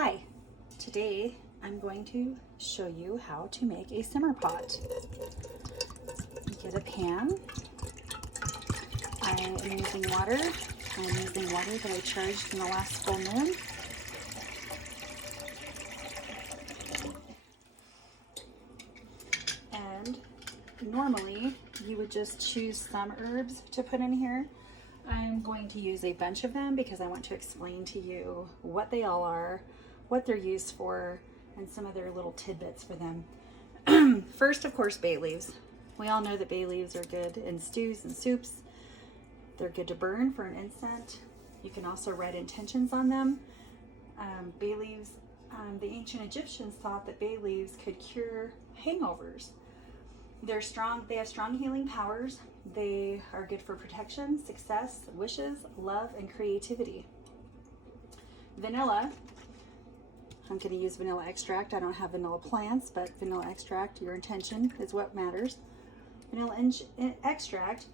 Hi, today I'm going to show you how to make a simmer pot. Get a pan. I am using water. I'm using water that I charged in the last full moon. And normally you would just choose some herbs to put in here. I'm going to use a bunch of them because I want to explain to you what they all are, what they're used for, and some of their little tidbits for them. First, of course, bay leaves. We all know that bay leaves are good in stews and soups. They're good to burn for an instant. You can also write intentions on them. Bay leaves, the ancient Egyptians thought that bay leaves could cure hangovers. They're strong, they have strong healing powers. They are good for protection, success, wishes, love, and creativity. Vanilla. I'm going to use vanilla extract. I don't have vanilla plants, but vanilla extract, your intention is what matters. Vanilla extract,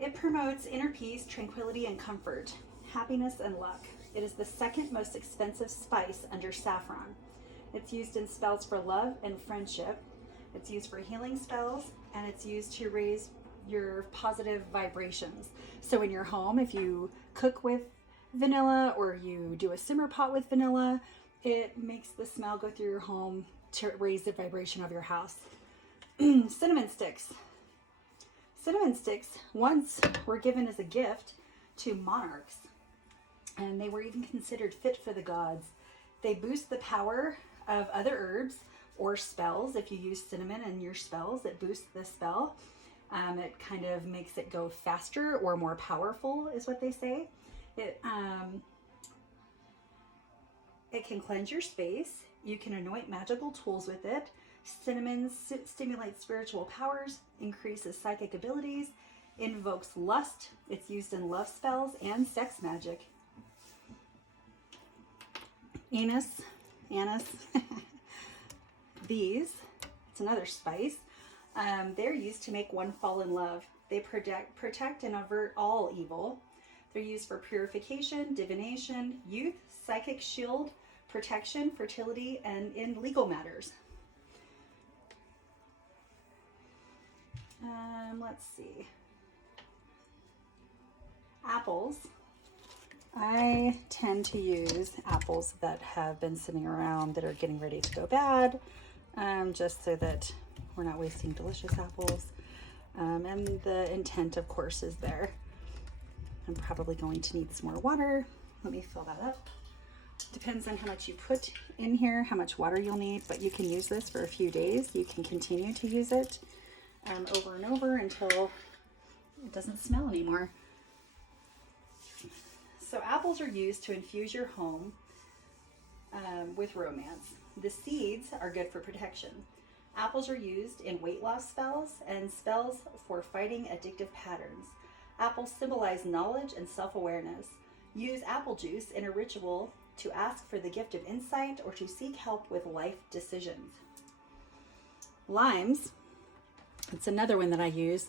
it promotes inner peace, tranquility, and comfort, happiness, and luck. It is the second most expensive spice under saffron. It's used in spells for love and friendship. It's used for healing spells, and it's used to raise your positive vibrations. So in your home, if you cook with vanilla or you do a simmer pot with vanilla, it makes the smell go through your home to raise the vibration of your house. Cinnamon sticks. Cinnamon sticks once were given as a gift to monarchs, and they were even considered fit for the gods. They boost the power of other herbs or spells. If you use cinnamon in your spells, it boosts the spell. It kind of makes it go faster or more powerful, is what they say. It can cleanse your space. You can anoint magical tools with it. Cinnamon stimulates spiritual powers, increases psychic abilities, invokes lust. It's used in love spells and sex magic. Anise. These, it's another spice. They're used to make one fall in love. They protect and avert all evil. They're used for purification, divination, youth, psychic shield, protection, fertility, and in legal matters. Let's see. Apples. I tend to use apples that have been sitting around that are getting ready to go bad, just so that we're not wasting delicious apples. And the intent, of course, is there. I'm probably going to need some more water. Let me fill that up. Depends on how much you put in here, how much water you'll need, but you can use this for a few days. You can continue to use it over and over until it doesn't smell anymore. So apples are used to infuse your home with romance. The seeds are good for protection. Apples are used in weight loss spells and spells for fighting addictive patterns. Apples symbolize knowledge and self-awareness. Use apple juice in a ritual to ask for the gift of insight or to seek help with life decisions. Limes, it's another one that I use.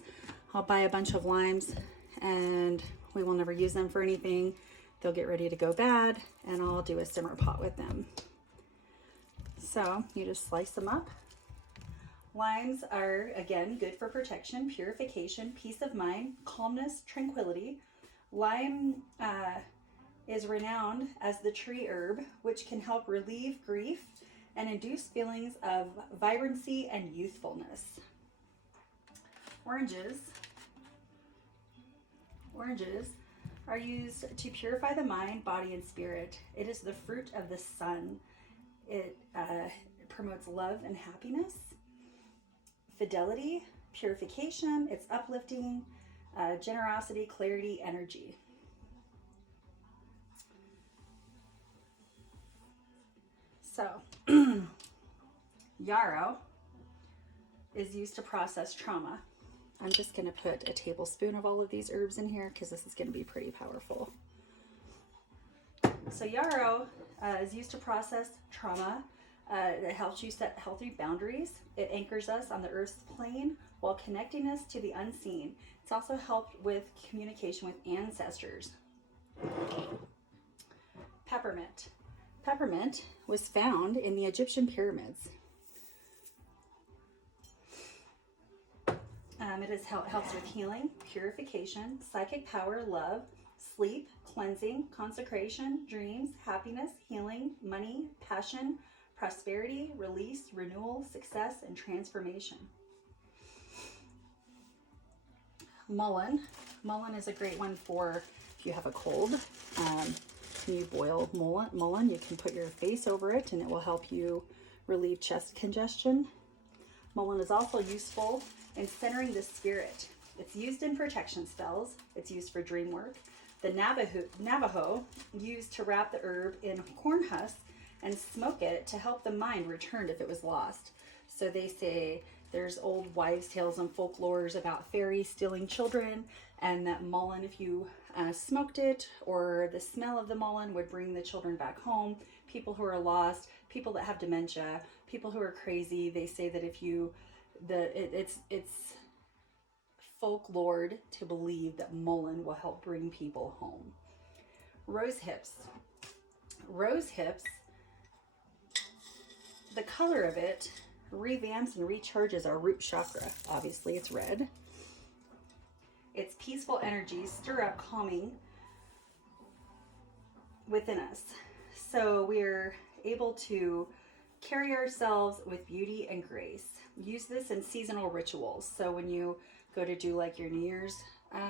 I'll buy a bunch of limes and we will never use them for anything. They'll get ready to go bad and I'll do a simmer pot with them. So you just slice them up. Limes are, again, good for protection, purification, peace of mind, calmness, tranquility. Lime is renowned as the tree herb, which can help relieve grief and induce feelings of vibrancy and youthfulness. Oranges are used to purify the mind, body, and spirit. It is the fruit of the sun. It promotes love and happiness, fidelity, purification. It's uplifting, generosity, clarity, energy. So, yarrow is used to process trauma. I'm just going to put a tablespoon of all of these herbs in here because this is going to be pretty powerful. So yarrow is used to process trauma. It helps you set healthy boundaries. It anchors us on the earth's plane while connecting us to the unseen. It's also helped with communication with ancestors. Peppermint. Peppermint was found in the Egyptian pyramids. Helps with healing, purification, psychic power, love, sleep, cleansing, consecration, dreams, happiness, healing, money, passion, prosperity, release, renewal, success, and transformation. Mullein. Mullein is a great one for if you have a cold. When you boil mullein, you can put your face over it and it will help you relieve chest congestion. Mullein is also useful in centering the spirit. It's used in protection spells. It's used for dream work. The Navajo used to wrap the herb in corn husk and smoke it to help the mind return if it was lost. So they say there's old wives' tales and folklores about fairies stealing children, and that mullein, if you smoked it, or the smell of the mullein would bring the children back home. People who are lost, people that have dementia, people who are crazy, they say that if you it's folklore to believe that mullein will help bring people home. Rose hips. Rose hips, the color of it revamps and recharges our root chakra. Obviously, it's red. Its peaceful energies stir up calming within us. So we're able to carry ourselves with beauty and grace. Use this in seasonal rituals. So when you go to do like your New Year's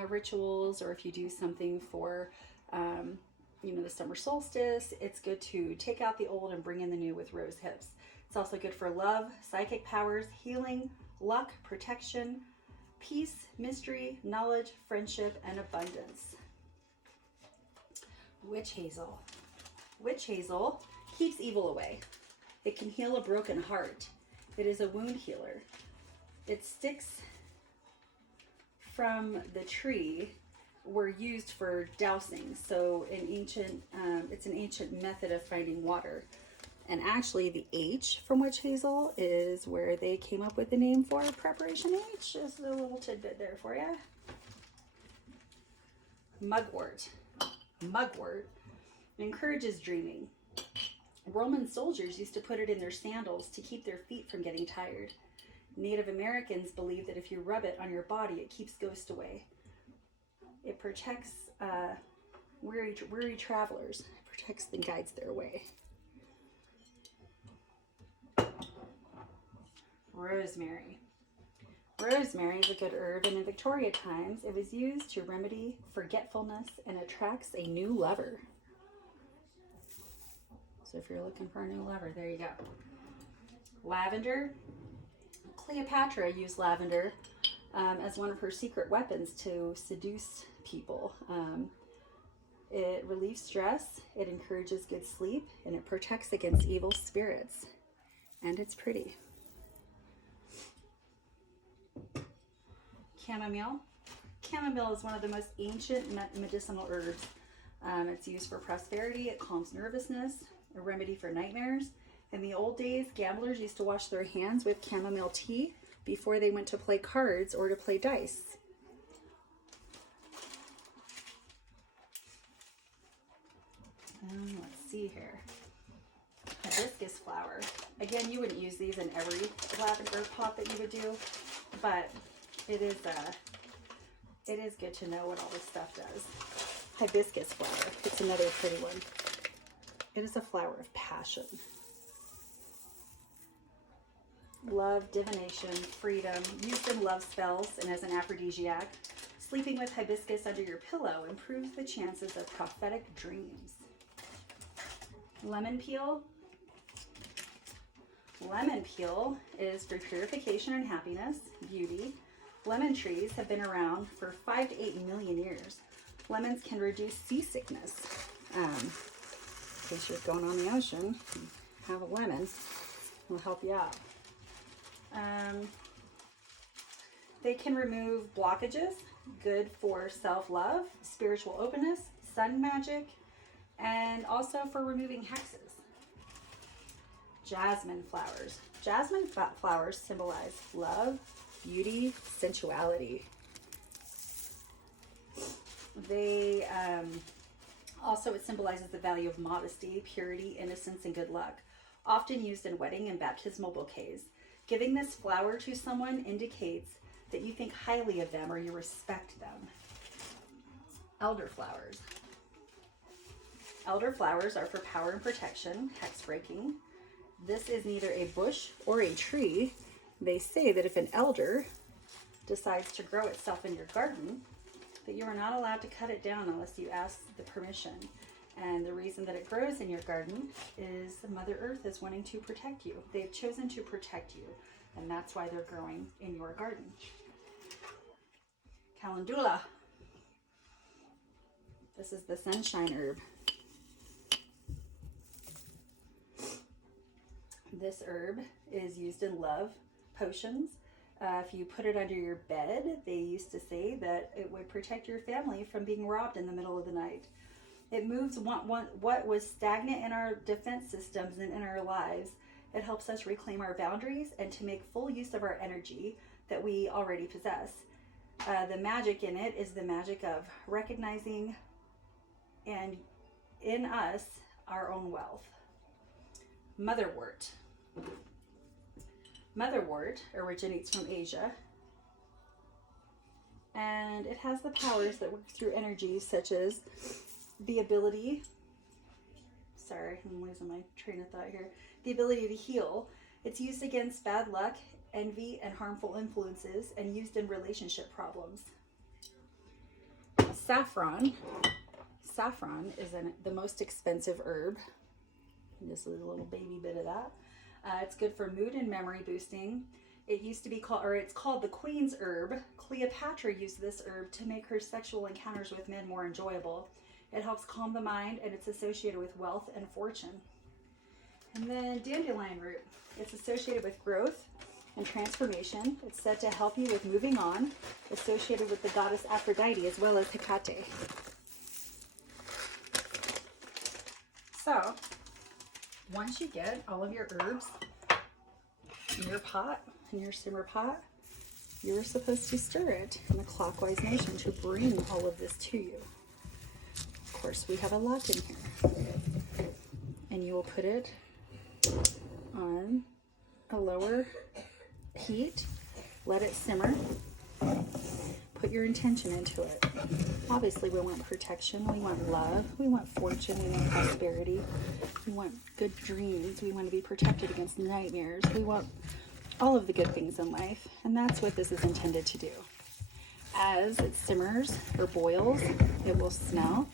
rituals, or if you do something for, the summer solstice, it's good to take out the old and bring in the new with rose hips. It's also good for love, psychic powers, healing, luck, protection, peace, mystery, knowledge, friendship, and abundance. Witch hazel. Witch hazel keeps evil away. It can heal a broken heart. It is a wound healer. Its sticks from the tree were used for dousing. So it's an ancient method of finding water. And actually the H from witch hazel is where they came up with the name for preparation H. Just a little tidbit there for you. Mugwort. Mugwort encourages dreaming. Roman soldiers used to put it in their sandals to keep their feet from getting tired. Native Americans believe that if you rub it on your body, it keeps ghosts away. It protects weary travelers. It protects and guides their way. Rosemary. Rosemary is a good herb, and in Victoria times, it was used to remedy forgetfulness and attracts a new lover. So if you're looking for a new lover, there you go. Lavender. Cleopatra used lavender as one of her secret weapons to seduce people. It relieves stress, it encourages good sleep, and it protects against evil spirits. And it's pretty. Chamomile. Chamomile is one of the most ancient medicinal herbs. It's used for prosperity. It calms nervousness, a remedy for nightmares. In the old days, gamblers used to wash their hands with chamomile tea before they went to play cards or to play dice. Let's see here. Hibiscus flower. Again, you wouldn't use these in every lavender pot that you would do, but it is good to know what all this stuff does. Hibiscus flower. It's another pretty one. It is a flower of passion. Love, divination, freedom, used in love spells and as an aphrodisiac. Sleeping with hibiscus under your pillow improves the chances of prophetic dreams. Lemon peel. Lemon peel is for purification and happiness, beauty. Lemon trees have been around for 5 to 8 million years. Lemons can reduce seasickness. In case you're going on the ocean, have a lemon. Will help you out. They can remove blockages, good for self-love, spiritual openness, sun magic, and also for removing hexes. Jasmine flowers. Jasmine flowers symbolize love, beauty, sensuality. They Also, it symbolizes the value of modesty, purity, innocence, and good luck, often used in wedding and baptismal bouquets. Giving this flower to someone indicates that you think highly of them or you respect them. Elderflowers. Elderflowers are for power and protection, hex breaking. This is neither a bush or a tree. They say that if an elder decides to grow itself in your garden, that you are not allowed to cut it down unless you ask the permission. And the reason that it grows in your garden is Mother Earth is wanting to protect you. They've chosen to protect you, and that's why they're growing in your garden. Calendula. This is the sunshine herb. This herb is used in love potions. If you put it under your bed, they used to say that it would protect your family from being robbed in the middle of the night. It moves what was stagnant in our defense systems and in our lives. It helps us reclaim our boundaries and to make full use of our energy that we already possess. The magic in it is the magic of recognizing and in us our own wealth. Motherwort. Motherwort originates from Asia, and it has the powers that work through energies such as the ability, I'm losing my train of thought here, the ability to heal. It's used against bad luck, envy, and harmful influences, and used in relationship problems. Saffron. Saffron is the most expensive herb. This is a little baby bit of that. It's good for mood and memory boosting. It used to be called, or it's called the Queen's herb. Cleopatra used this herb to make her sexual encounters with men more enjoyable. It helps calm the mind, and it's associated with wealth and fortune. And then dandelion root. It's associated with growth and transformation. It's said to help you with moving on, associated with the goddess Aphrodite as well as Hecate. So, once you get all of your herbs in your pot, in your simmer pot, you're supposed to stir it in a clockwise motion to bring all of this to you. Of course, we have a lot in here. And you will put it on a lower heat, let it simmer, put your intention into it. Obviously, we want protection, we want love, we want fortune, we want prosperity, we want good dreams, we want to be protected against nightmares, we want all of the good things in life, and that's what this is intended to do. As it simmers or boils, it will smell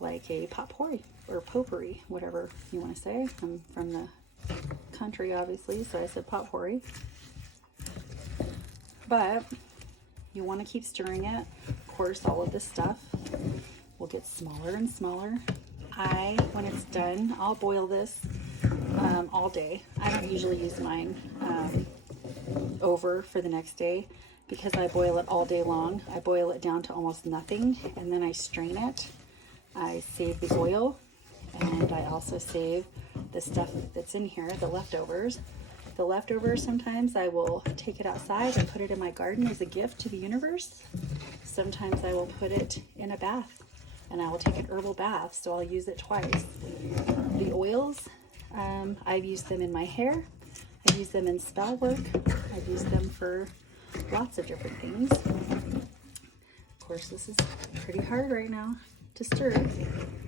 like a potpourri or potpourri, whatever you want to say. I'm from the country, obviously, so I said potpourri. But you want to keep stirring it. Of course, all of this stuff will get smaller and smaller. When it's done, I'll boil this all day. I don't usually use mine over for the next day because I boil it all day long. I boil it down to almost nothing, and then I strain it. I save the oil, and I also save the stuff that's in here, the leftovers. The leftovers, sometimes I will take it outside and put it in my garden as a gift to the universe. Sometimes I will put it in a bath, and I will take an herbal bath, so I'll use it twice. The oils, I've used them in my hair. I've used them in spell work. I've used them for lots of different things. Of course, this is pretty hard right now to stir.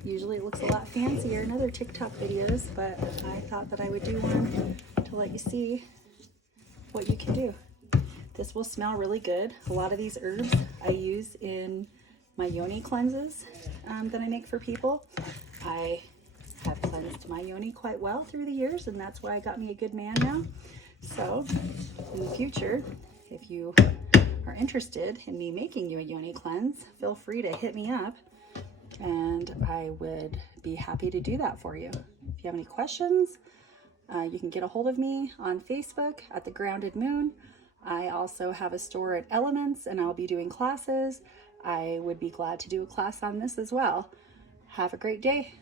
Usually it looks a lot fancier in other TikTok videos, but I thought that I would do one to let you see what you can do. This will smell really good. A lot of these herbs I use in my yoni cleanses that I make for people. I have cleansed my yoni quite well through the years, and that's why I got me a good man now. So in the future, if you are interested in me making you a yoni cleanse, feel free to hit me up, and I would be happy to do that for you. If you have any questions, you can get a hold of me on Facebook at The Grounded Moon. I also have a store at Elements, and I'll be doing classes. I would be glad to do a class on this as well. Have a great day.